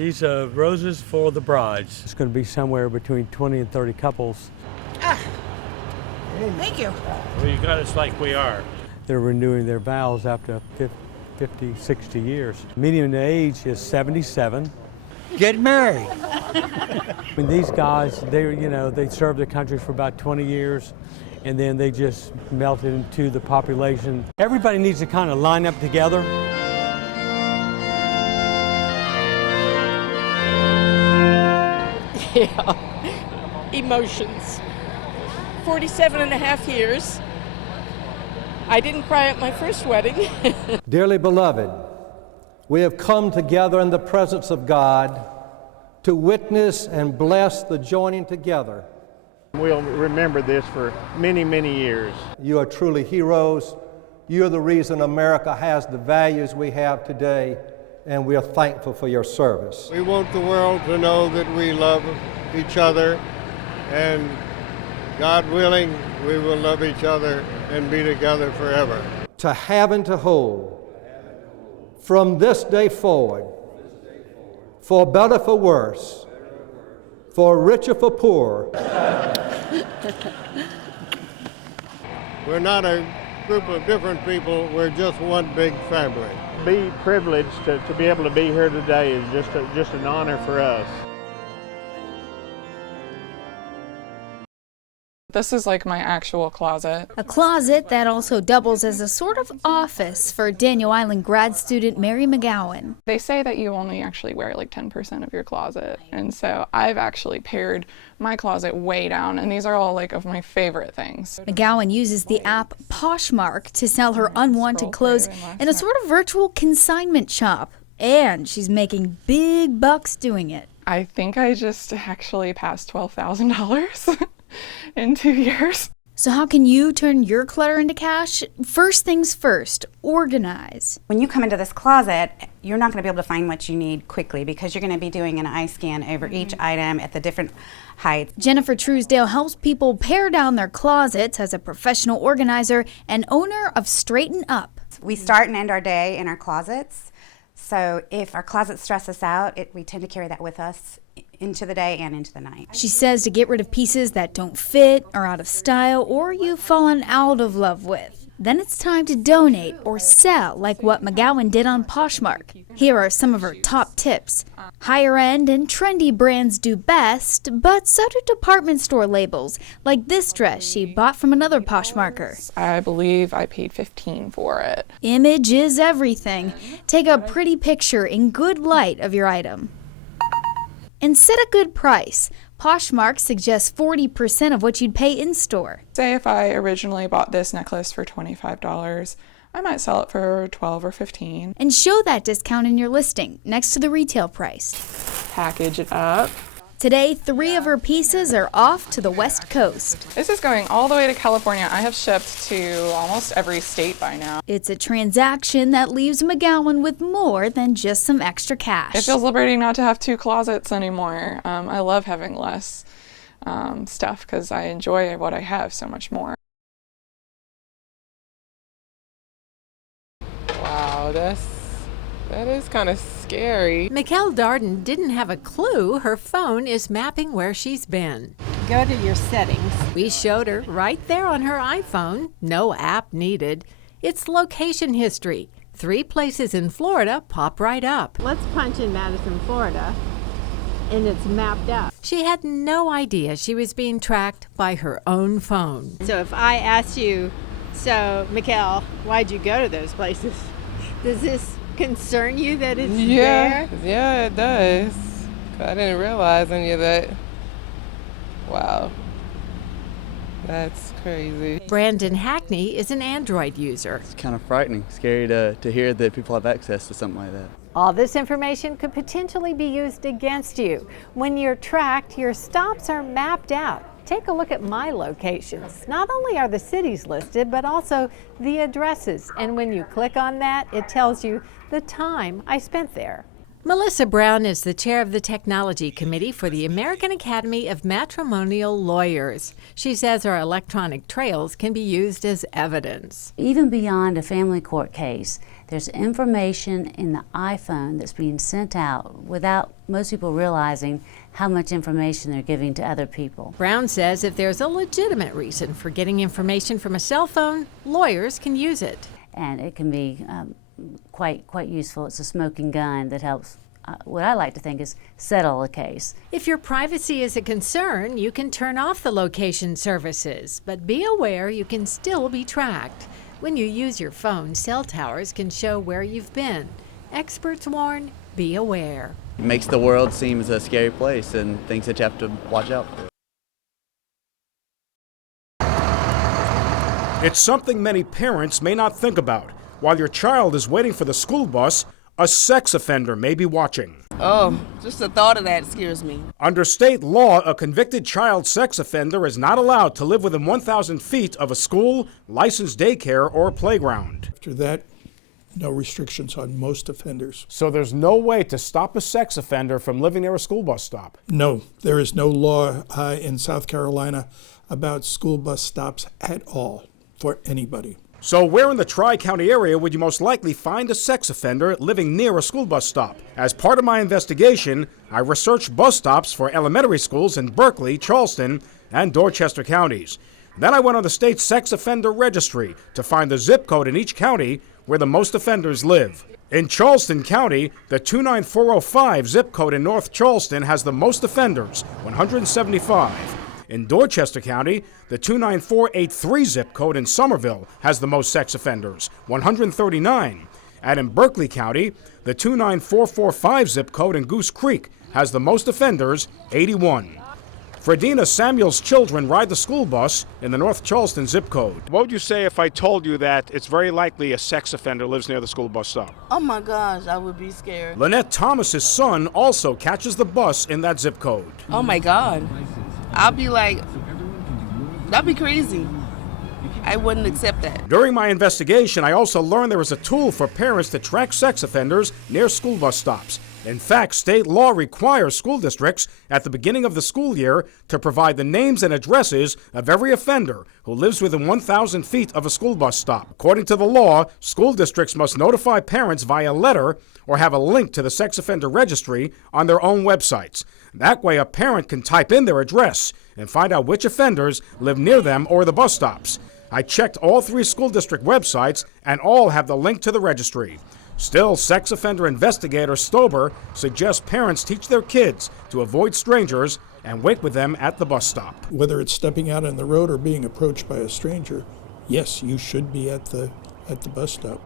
These are roses for the brides. It's going to be somewhere between 20 and 30 couples. Thank you. Well, you got us like we are. They're renewing their vows after 50, 60 years. Median age is 77. Get married. I mean, these guys, they served the country for about 20 years, and then they just melted into the population. Everybody needs to kind of line up together. Yeah, emotions. 47 and a half years. I didn't cry at my first wedding. Dearly beloved, we have come together in the presence of God to witness and bless the joining together. We'll remember this for many, many years. You are truly heroes. You're the reason America has the values we have today, and we are thankful for your service. We want the world to know that we love each other, and God willing, we will love each other and be together forever. To have and to hold, from this day forward, for better, for worse, for richer, for poor. We're not a group of different people, we're just one big family. Be privileged to be able to be here today is just an honor for us. This is like my actual closet. A closet that also doubles as a sort of office for Daniel Island grad student Mary McGowan. They say that you only actually wear like 10% of your closet. And so I've actually pared my closet way down, and these are all like of my favorite things. McGowan uses the app Poshmark to sell her unwanted clothes in a sort of virtual consignment shop. And she's making big bucks doing it. I think I just actually passed $12,000. in 2 years. So how can you turn your clutter into cash? First things first, organize. When you come into this closet, you're not going to be able to find what you need quickly because you're going to be doing an eye scan over each item at the different heights. Jennifer Truesdale helps people pare down their closets as a professional organizer and owner of Straighten Up. We start and end our day in our closets. So if our closets stress us out, we tend to carry that with us into the day and into the night. She says to get rid of pieces that don't fit, are out of style, or you've fallen out of love with. Then it's time to donate or sell, like what McGowan did on Poshmark. Here are some of her top tips. Higher end and trendy brands do best, but so do department store labels, like this dress she bought from another Poshmarker. I believe I paid $15 for it. Image is everything. Take a pretty picture in good light of your item. And set a good price. Poshmark suggests 40% of what you'd pay in-store. Say if I originally bought this necklace for $25, I might sell it for $12 or $15. And show that discount in your listing, next to the retail price. Package it up. Today, 3 of her pieces are off to the West Coast. This is going all the way to California. I have shipped to almost every state by now. It's a transaction that leaves McGowan with more than just some extra cash. It feels liberating not to have 2 closets anymore. I love having less stuff because I enjoy what I have so much more. Wow, that is kind of scary. Mikkel Darden didn't have a clue her phone is mapping where she's been. Go to your settings. We showed her right there on her iPhone. No app needed. It's location history. 3 places in Florida pop right up. Let's punch in Madison, Florida, and it's mapped out. She had no idea she was being tracked by her own phone. So if I asked you, so Mikkel, why'd you go to those places? Does this concern you that it's there? Yeah, it does. I didn't realize any of that. Wow. That's crazy. Brandon Hackney is an Android user. It's kind of frightening, scary to hear that people have access to something like that. All this information could potentially be used against you. When you're tracked, your stops are mapped out. Take a look at my locations. Not only are the cities listed, but also the addresses. And when you click on that, it tells you the time I spent there. Melissa Brown is the chair of the Technology Committee for the American Academy of Matrimonial Lawyers. She says our electronic trails can be used as evidence. Even beyond a family court case, There's information in the iPhone that's being sent out without most people realizing how much information they're giving to other people. Brown says if there's a legitimate reason for getting information from a cell phone, lawyers can use it. And it can be quite useful. It's a smoking gun that helps, what I like to think is settle a case. If your privacy is a concern, you can turn off the location services, but be aware you can still be tracked. When you use your phone, cell towers can show where you've been. Experts warn, be aware. It makes the world seem as a scary place and things that you have to watch out for. It's something many parents may not think about. While your child is waiting for the school bus, a sex offender may be watching. Oh, just the thought of that scares me. Under state law, a convicted child sex offender is not allowed to live within 1,000 feet of a school, licensed daycare, or playground. After that, no restrictions on most offenders. So there's no way to stop a sex offender from living near a school bus stop? No, there is no law in South Carolina about school bus stops at all for anybody. So where in the Tri-County area would you most likely find a sex offender living near a school bus stop? As part of my investigation, I researched bus stops for elementary schools in Berkeley, Charleston, and Dorchester counties. Then I went on the state sex offender registry to find the zip code in each county where the most offenders live. In Charleston County, the 29405 zip code in North Charleston has the most offenders, 175. In Dorchester County, the 29483 zip code in Somerville has the most sex offenders, 139. And in Berkeley County, the 29445 zip code in Goose Creek has the most offenders, 81. Fredina Samuel's children ride the school bus in the North Charleston zip code. What would you say if I told you that it's very likely a sex offender lives near the school bus stop? Oh my gosh, I would be scared. Lynette Thomas's son also catches the bus in that zip code. Oh my God. I'll be like, that'd be crazy. I wouldn't accept that. During my investigation, I also learned there is a tool for parents to track sex offenders near school bus stops. In fact, state law requires school districts at the beginning of the school year to provide the names and addresses of every offender who lives within 1,000 feet of a school bus stop. According to the law, school districts must notify parents via letter or have a link to the sex offender registry on their own websites. That way, a parent can type in their address and find out which offenders live near them or the bus stops. I checked all 3 school district websites, and all have the link to the registry. Still, sex offender investigator Stober suggests parents teach their kids to avoid strangers and wait with them at the bus stop. Whether it's stepping out on the road or being approached by a stranger, yes, you should be at the bus stop.